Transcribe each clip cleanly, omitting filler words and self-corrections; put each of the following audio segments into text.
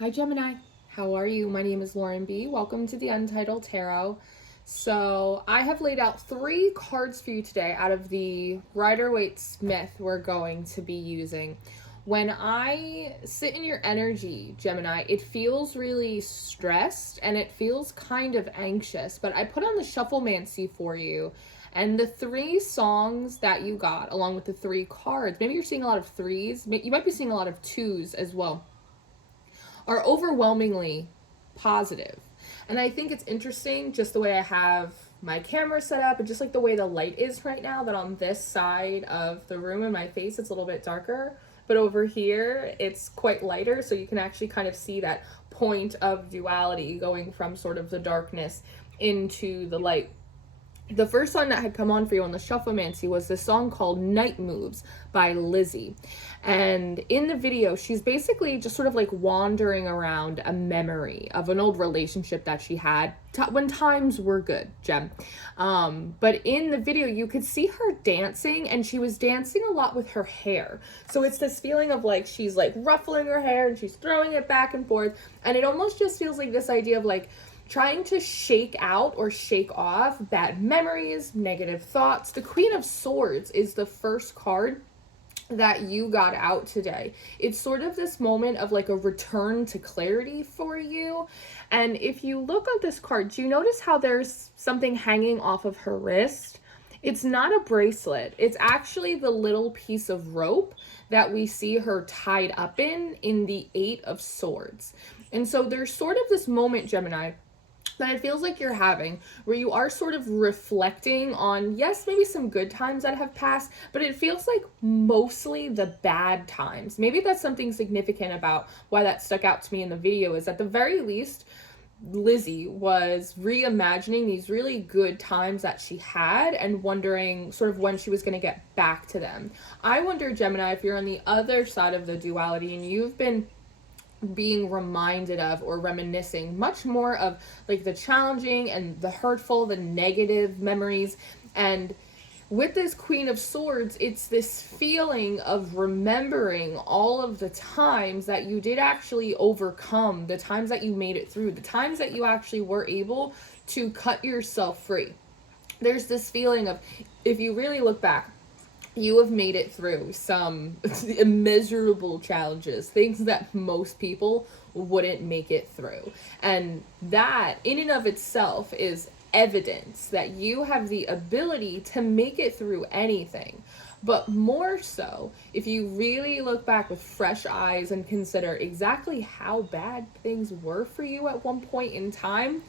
Hi Gemini, how are you? My name is Lauren B. Welcome to the Untitled Tarot. So I have laid out 3 cards for you today out of the Rider-Waite-Smith we're going to be using. When I sit in your energy, Gemini, it feels really stressed and it feels kind of anxious, but I put on the Shufflemancy for you. And the 3 songs that you got, along with the 3 cards, maybe you're seeing a lot of 3s, you might be seeing a lot of 2s as well, are overwhelmingly positive. And I think it's interesting just the way I have my camera set up and just like the way the light is right now, that on this side of the room in my face it's a little bit darker, but over here it's quite lighter, so you can actually kind of see that point of duality going from sort of the darkness into the light. The first song that had come on for you on the Shufflemancy was this song called Night Moves by Lizzie. And in the video, she's basically just sort of like wandering around a memory of an old relationship that she had when times were good, Gem. But in the video, you could see her dancing, and she was dancing a lot with her hair. So it's this feeling of like she's like ruffling her hair and she's throwing it back and forth. And it almost just feels like this idea of like trying to shake out or shake off bad memories, negative thoughts. The Queen of Swords is the first card that you got out today. It's sort of this moment of like a return to clarity for you. And if you look at this card, do you notice how there's something hanging off of her wrist? It's not a bracelet. It's actually the little piece of rope that we see her tied up in the 8 of Swords. And so there's sort of this moment, Gemini, that it feels like you're having, where you are sort of reflecting on, yes, maybe some good times that have passed, but it feels like mostly the bad times. Maybe that's something significant about why that stuck out to me in the video, is at the very least, Lizzie was reimagining these really good times that she had and wondering sort of when she was going to get back to them. I wonder, Gemini, if you're on the other side of the duality and you've been being reminded of or reminiscing much more of like the challenging and the hurtful, the negative memories. And with this Queen of Swords, it's this feeling of remembering all of the times that you did actually overcome, the times that you made it through, the times that you actually were able to cut yourself free. There's this feeling of, if you really look back, you have made it through some immeasurable challenges, things that most people wouldn't make it through. And that, in and of itself, is evidence that you have the ability to make it through anything. But more so, if you really look back with fresh eyes and consider exactly how bad things were for you at one point in time,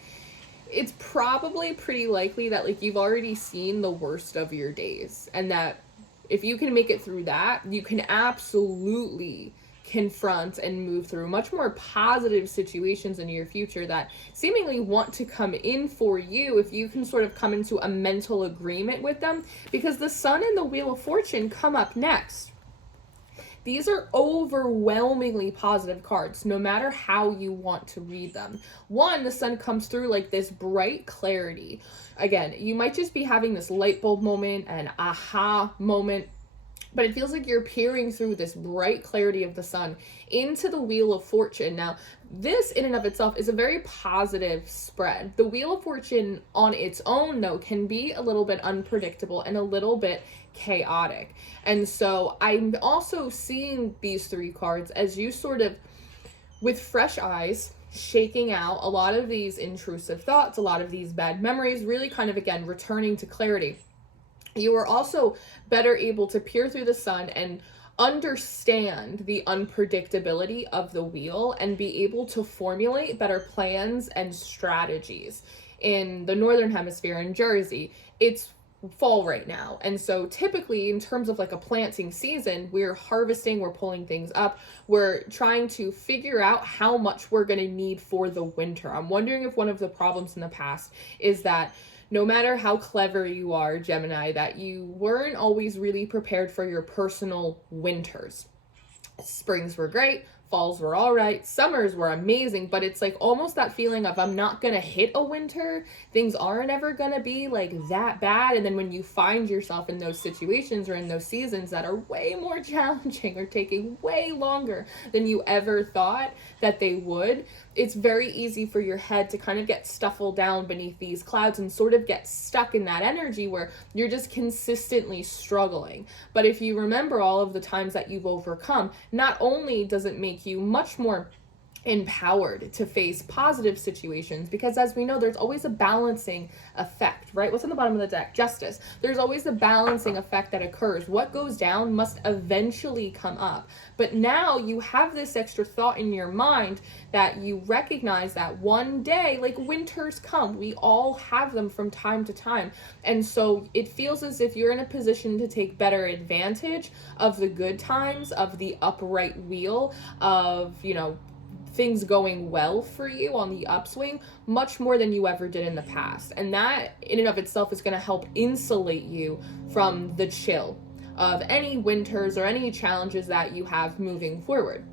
it's probably pretty likely that like you've already seen the worst of your days, and that if you can make it through that, you can absolutely confront and move through much more positive situations in your future that seemingly want to come in for you, if you can sort of come into a mental agreement with them, because the Sun and the Wheel of Fortune come up next. These are overwhelmingly positive cards, no matter how you want to read them. One, the Sun comes through like this bright clarity. Again, you might just be having this light bulb moment, an aha moment, but it feels like you're peering through this bright clarity of the Sun into the Wheel of Fortune. Now, this in and of itself is a very positive spread. The Wheel of Fortune on its own, though, can be a little bit unpredictable and a little bit chaotic. And so I'm also seeing these 3 cards as you sort of, with fresh eyes, shaking out a lot of these intrusive thoughts, a lot of these bad memories, really kind of, again, returning to clarity. You are also better able to peer through the Sun and understand the unpredictability of the wheel and be able to formulate better plans and strategies. In the Northern Hemisphere, in Jersey, it's fall right now, and so typically in terms of like a planting season, we're harvesting, we're pulling things up, we're trying to figure out how much we're going to need for the winter. I'm wondering if one of the problems in the past is that no matter how clever you are, Gemini, that you weren't always really prepared for your personal winters. Springs were great, Falls were all right. Summers were amazing, but it's like almost that feeling of I'm not going to hit a winter. Things aren't ever going to be like that bad. And then when you find yourself in those situations or in those seasons that are way more challenging or taking way longer than you ever thought that they would, it's very easy for your head to kind of get stuffled down beneath these clouds and sort of get stuck in that energy where you're just consistently struggling. But if you remember all of the times that you've overcome, not only does it make you much more empowered to face positive situations, because as we know, there's always a balancing effect, right? What's on the bottom of the deck? Justice. There's always a balancing effect that occurs. What goes down must eventually come up. But now you have this extra thought in your mind that you recognize that one day, like winters come, we all have them from time to time. And so it feels as if you're in a position to take better advantage of the good times, of the upright wheel, of, things going well for you on the upswing, much more than you ever did in the past. And that in and of itself is going to help insulate you from the chill of any winters or any challenges that you have moving forward.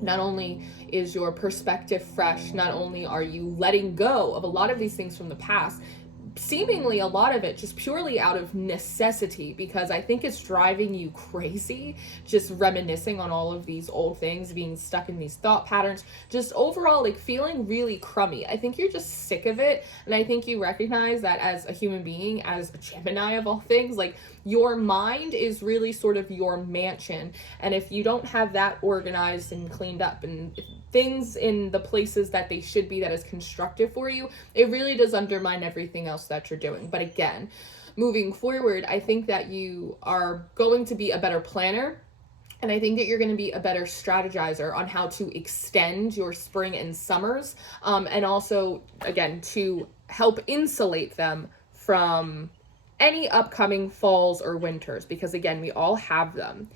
Not only is your perspective fresh, not only are you letting go of a lot of these things from the past, seemingly a lot of it just purely out of necessity, because I think it's driving you crazy, just reminiscing on all of these old things, being stuck in these thought patterns, just overall like feeling really crummy. I think you're just sick of it. And I think you recognize that as a human being, as a Gemini of all things, like your mind is really sort of your mansion. And if you don't have that organized and cleaned up and things in the places that they should be that is constructive for you, it really does undermine everything else that you're doing. But again, moving forward, I think that you are going to be a better planner. And I think that you're going to be a better strategizer on how to extend your spring and summers. And also, again, to help insulate them from any upcoming falls or winters, because again, we all have them.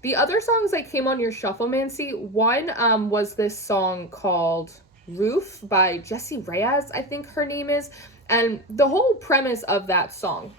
The other songs that came on your Shufflemancy, one was this song called Roof by Jessie Reyez, I think her name is. And the whole premise of that song,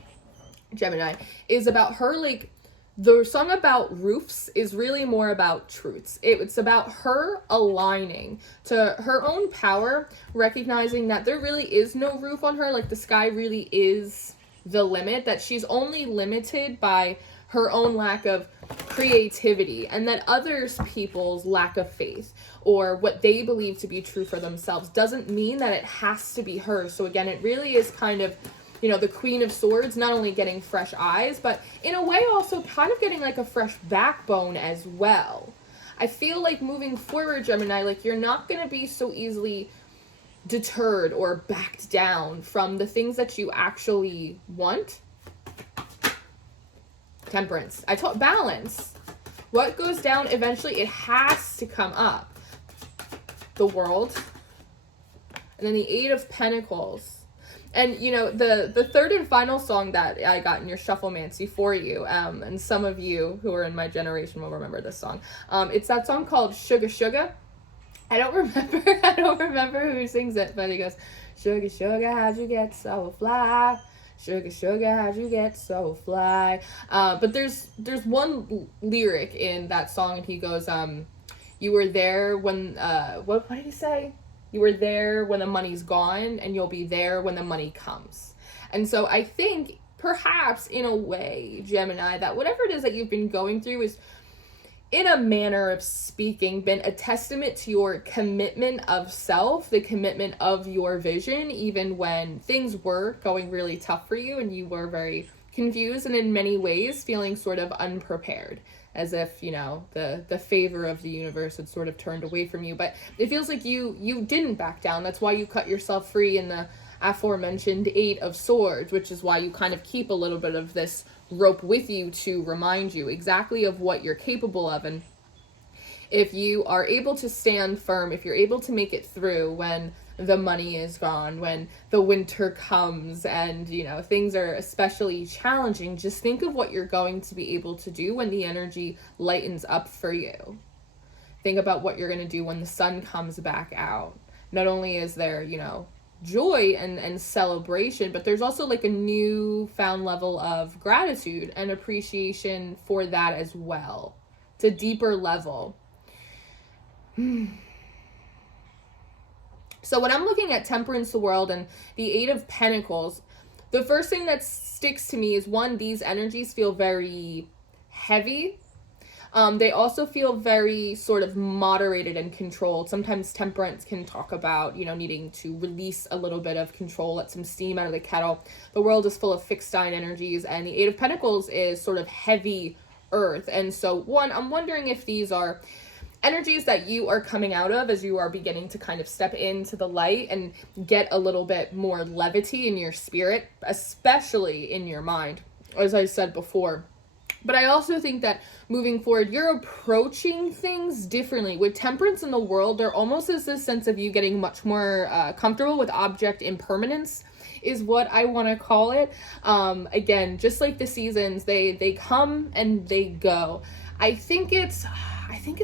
Gemini, is about her, like, the song about roofs is really more about truths. It's about her aligning to her own power, recognizing that there really is no roof on her, like the sky really is the limit, that she's only limited by her own lack of creativity, and that others people's lack of faith or what they believe to be true for themselves doesn't mean that it has to be hers. So again, it really is kind of, the Queen of Swords, not only getting fresh eyes, but in a way also kind of getting like a fresh backbone as well. I feel like moving forward, Gemini, like you're not going to be so easily deterred or backed down from the things that you actually want. Temperance. I told balance. What goes down eventually, it has to come up. The World. And then the Eight of Pentacles. And, the third and final song that I got in your Shufflemancy for you, and some of you who are in my generation will remember this song. It's that song called Sugar Sugar. I don't remember who sings it, but he goes, Sugar, sugar, how'd you get so fly? Sugar, sugar, how'd you get so fly? But there's one lyric in that song, and he goes, you were there when, what did he say? You were there when the money's gone, and you'll be there when the money comes. And so I think perhaps in a way, Gemini, that whatever it is that you've been going through is, in a manner of speaking, been a testament to your commitment of self, the commitment of your vision, even when things were going really tough for you and you were very confused and in many ways feeling sort of unprepared, as if, the favor of the universe had sort of turned away from you. But it feels like you didn't back down. That's why you cut yourself free in the aforementioned Eight of Swords, which is why you kind of keep a little bit of this rope with you to remind you exactly of what you're capable of. And if you are able to stand firm, if you're able to make it through when the money is gone, when the winter comes and, things are especially challenging, just think of what you're going to be able to do when the energy lightens up for you. Think about what you're going to do when the sun comes back out. Not only is there, joy and celebration, but there's also like a newfound level of gratitude and appreciation for that as well. It's a deeper level. So when I'm looking at Temperance the World and the Eight of Pentacles, the first thing that sticks to me is, one, these energies feel very heavy. They also feel very sort of moderated and controlled. Sometimes Temperance can talk about, needing to release a little bit of control, let some steam out of the kettle. The World is full of fixed sign energies, and the Eight of Pentacles is sort of heavy earth. And so, one, I'm wondering if these are energies that you are coming out of as you are beginning to kind of step into the light and get a little bit more levity in your spirit, especially in your mind, as I said before. But I also think that moving forward, you're approaching things differently. With Temperance in the World, there almost is this sense of you getting much more comfortable with object impermanence, is what I want to call it. Again, just like the seasons, they come and they go. I think it's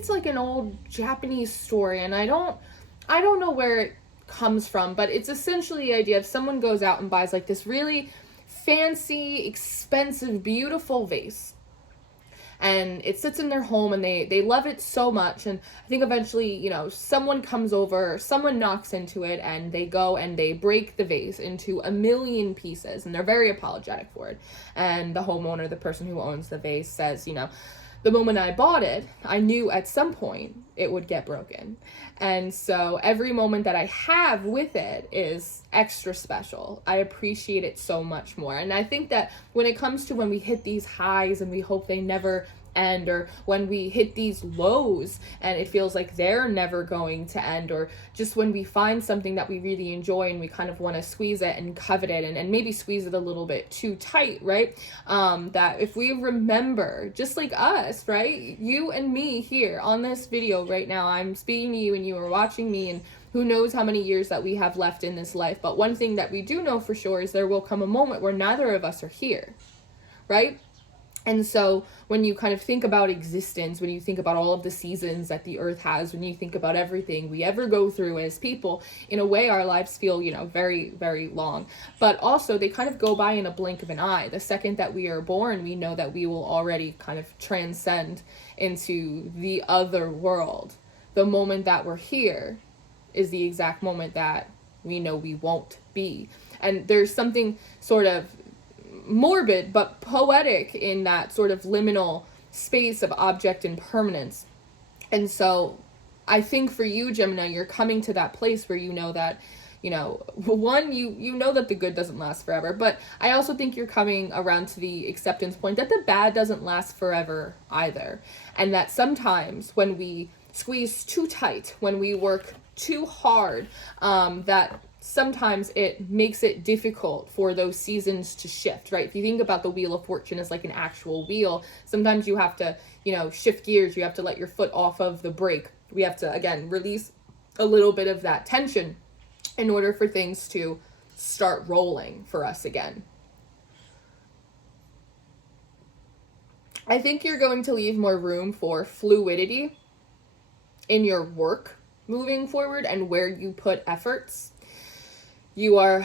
like an old Japanese story, and I don't know where it comes from, but it's essentially the idea of someone goes out and buys like this really fancy, expensive, beautiful vase. And it sits in their home, and they love it so much. And I think eventually, someone comes over, someone knocks into it, and they go and they break the vase into a million pieces, and they're very apologetic for it. And the homeowner, the person who owns the vase, says, the moment I bought it, I knew at some point it would get broken. And so every moment that I have with it is extra special. I appreciate it so much more. And I think that when it comes to when we hit these highs and we hope they never end, or when we hit these lows and it feels like they're never going to end, or just when we find something that we really enjoy and we kind of want to squeeze it and covet it and maybe squeeze it a little bit too tight, right? That if we remember, just like us, right? You and me here on this video right now, I'm speaking to you and you are watching me, and who knows how many years that we have left in this life. But one thing that we do know for sure is there will come a moment where neither of us are here, right? And so when you kind of think about existence, when you think about all of the seasons that the earth has, when you think about everything we ever go through as people, in a way our lives feel, very, very long. But also they kind of go by in a blink of an eye. The second that we are born, we know that we will already kind of transcend into the other world. The moment that we're here is the exact moment that we know we won't be. And there's something sort of morbid but poetic in that sort of liminal space of object impermanence. And so I think for you, Gemini, you're coming to that place where you know that, one, you know that the good doesn't last forever, but I also think you're coming around to the acceptance point that the bad doesn't last forever either. And that sometimes when we squeeze too tight, when we work too hard, that sometimes it makes it difficult for those seasons to shift, right? If you think about the Wheel of Fortune as like an actual wheel, sometimes you have to, shift gears. You have to let your foot off of the brake. We have to, again, release a little bit of that tension in order for things to start rolling for us again. I think you're going to leave more room for fluidity in your work moving forward and where you put efforts. You are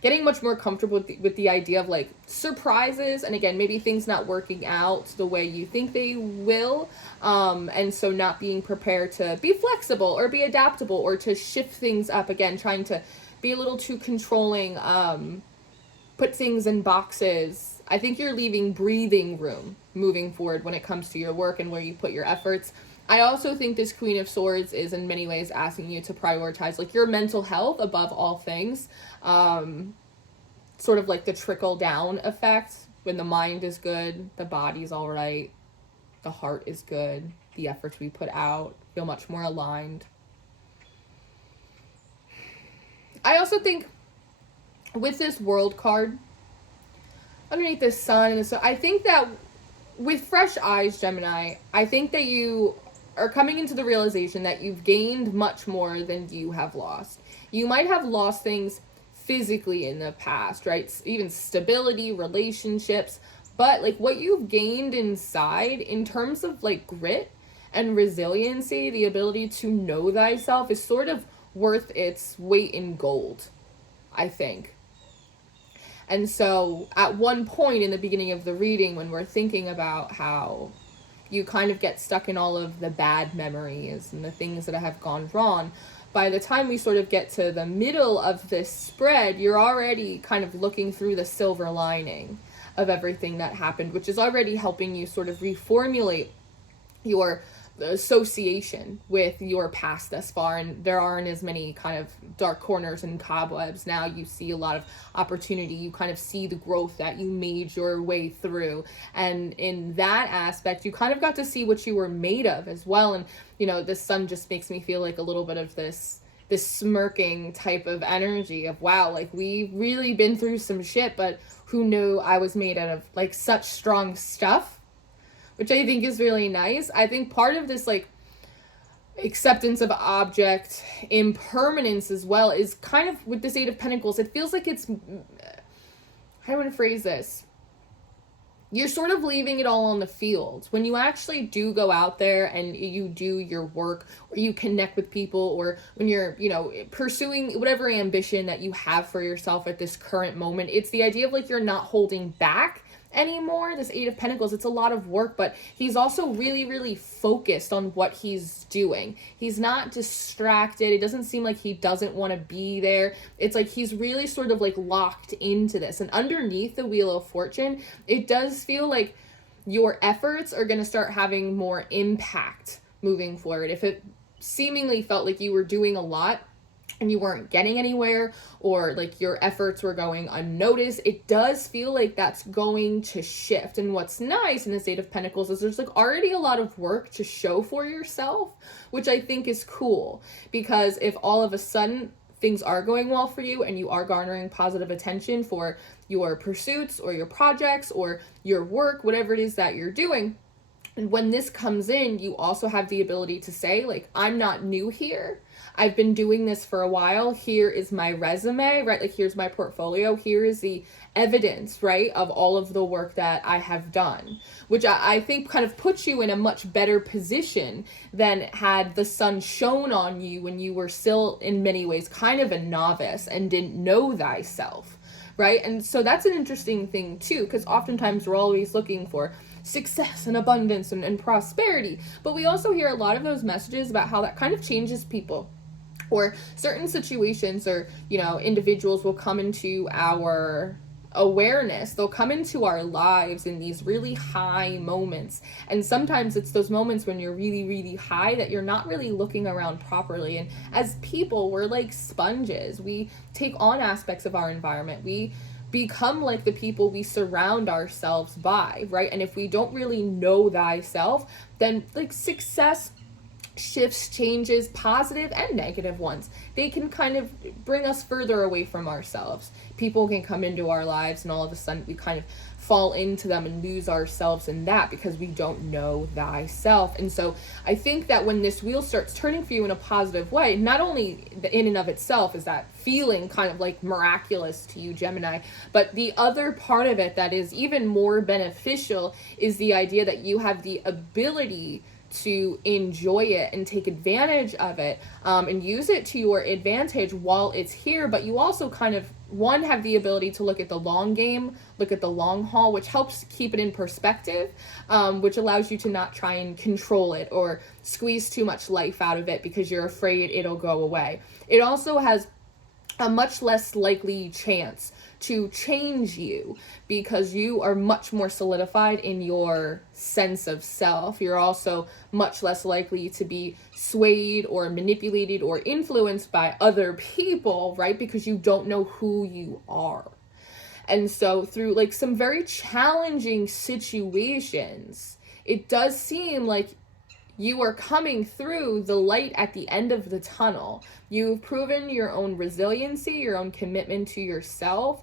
getting much more comfortable with the idea of like surprises, and again, maybe things not working out the way you think they will, and so not being prepared to be flexible or be adaptable or to shift things up, again, trying to be a little too controlling, put things in boxes. I think you're leaving breathing room moving forward when it comes to your work and where you put your efforts. I also think this Queen of Swords is in many ways asking you to prioritize like your mental health above all things. Sort of like the trickle down effect. When the mind is good, the body's all right, the heart is good, the efforts we put out feel much more aligned. I also think with this World card underneath the sun and the sun, I think that with fresh eyes, Gemini, I think that you are coming into the realization that you've gained much more than you have lost. You might have lost things physically in the past, right? Even stability, relationships, but like what you've gained inside in terms of like grit and resiliency, the ability to know thyself, is sort of worth its weight in gold, I think. And so at one point in the beginning of the reading, when we're thinking about how you kind of get stuck in all of the bad memories and the things that have gone wrong. By the time we sort of get to the middle of this spread, you're already kind of looking through the silver lining of everything that happened, which is already helping you sort of reformulate your association with your past thus far. And there aren't as many kind of dark corners and cobwebs now. You see a lot of opportunity. You kind of see the growth that you made your way through, and in that aspect you kind of got to see what you were made of as well. And you know, the sun just makes me feel like a little bit of this smirking type of energy of, wow, like we've really been through some shit, but who knew I was made out of like such strong stuff, which I think is really nice. I think part of this like acceptance of object impermanence as well is kind of with this Eight of Pentacles. It feels like it's, how do I want to phrase this? You're sort of leaving it all on the field. When you actually do go out there and you do your work, or you connect with people, or when you're, you know, pursuing whatever ambition that you have for yourself at this current moment, it's the idea of like you're not holding back anymore. This Eight of Pentacles, it's a lot of work, but he's also really, really focused on what he's doing. He's not distracted. It doesn't seem like he doesn't want to be there. It's like he's really sort of like locked into this. And underneath the Wheel of Fortune, it does feel like your efforts are going to start having more impact moving forward. If it seemingly felt like you were doing a lot and you weren't getting anywhere, or like your efforts were going unnoticed, it does feel like that's going to shift. And what's nice in this Eight of Pentacles is there's like already a lot of work to show for yourself, which I think is cool, because if all of a sudden things are going well for you and you are garnering positive attention for your pursuits or your projects or your work, whatever it is that you're doing, and when this comes in, you also have the ability to say, like, I'm not new here. I've been doing this for a while. Here is my resume, right? Like, here's my portfolio. Here is the evidence, right, of all of the work that I have done, which I think kind of puts you in a much better position than had the sun shone on you when you were still, in many ways, kind of a novice and didn't know thyself, right? And so that's an interesting thing, too, because oftentimes we're always looking for success and abundance and prosperity, but we also hear a lot of those messages about how that kind of changes people, or certain situations, or, you know, individuals will come into our awareness, they'll come into our lives in these really high moments, and sometimes it's those moments when you're really, really high that you're not really looking around properly. And as people, we're like sponges. We take on aspects of our environment. We become like the people we surround ourselves by, right? And if we don't really know thyself, then like success shifts, changes, positive and negative ones, they can kind of bring us further away from ourselves. People can come into our lives and all of a sudden we kind of fall into them and lose ourselves in that because we don't know thyself. And so I think that when this wheel starts turning for you in a positive way, not only in and of itself is that feeling kind of like miraculous to you, Gemini, but the other part of it that is even more beneficial is the idea that you have the ability to enjoy it and take advantage of it, and use it to your advantage while it's here. But you also kind of, one, have the ability to look at the long game, look at the long haul, which helps keep it in perspective, which allows you to not try and control it or squeeze too much life out of it because you're afraid it'll go away. It also has a much less likely chance to change you because you are much more solidified in your sense of self. You're also much less likely to be swayed or manipulated or influenced by other people, right? Because you don't know who you are. And so through like some very challenging situations, it does seem like you are coming through the light at the end of the tunnel. You've proven your own resiliency, your own commitment to yourself.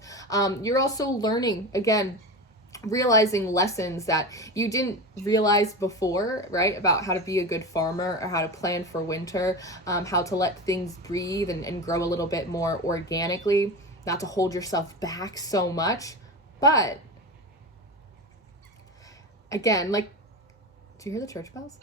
You're also learning, again, realizing lessons that you didn't realize before, right? About how to be a good farmer, or how to plan for winter, how to let things breathe and grow a little bit more organically, not to hold yourself back so much. But again, like, do you hear the church bells?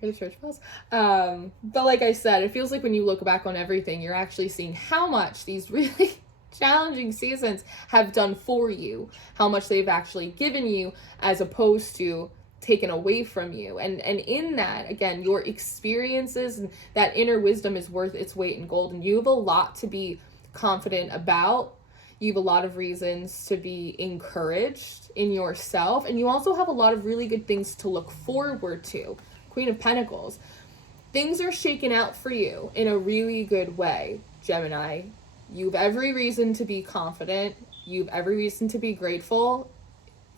The church bells. But like I said, it feels like when you look back on everything, you're actually seeing how much these really challenging seasons have done for you, how much they've actually given you, as opposed to taken away from you. And in that, again, your experiences and that inner wisdom is worth its weight in gold. And you have a lot to be confident about. You have a lot of reasons to be encouraged in yourself. And you also have a lot of really good things to look forward to. Queen of Pentacles. Things are shaken out for you in a really good way, Gemini. You have every reason to be confident. You have every reason to be grateful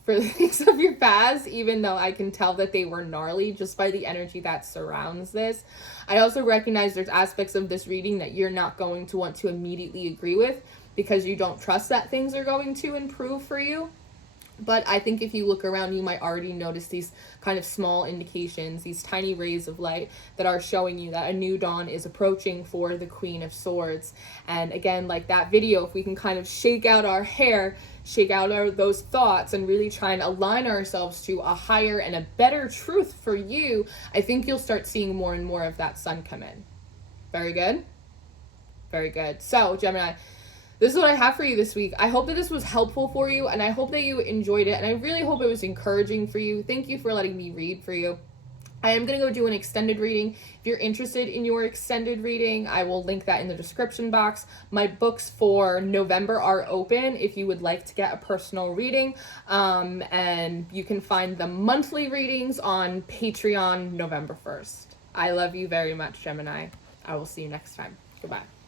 for the things of your past, even though I can tell that they were gnarly just by the energy that surrounds this. I also recognize there's aspects of this reading that you're not going to want to immediately agree with because you don't trust that things are going to improve for you. But I think if you look around, you might already notice these kind of small indications, these tiny rays of light that are showing you that a new dawn is approaching for the Queen of Swords. And again, like that video, if we can kind of shake out our hair, shake out those thoughts, and really try and align ourselves to a higher and a better truth for you, I think you'll start seeing more and more of that sun come in. Very good? Very good. So, Gemini, this is what I have for you this week. I hope that this was helpful for you, and I hope that you enjoyed it, and I really hope it was encouraging for you. Thank you for letting me read for you. I am going to go do an extended reading. If you're interested in your extended reading, I will link that in the description box. My books for November are open if you would like to get a personal reading, and you can find the monthly readings on Patreon November 1st. I love you very much, Gemini. I will see you next time. Goodbye.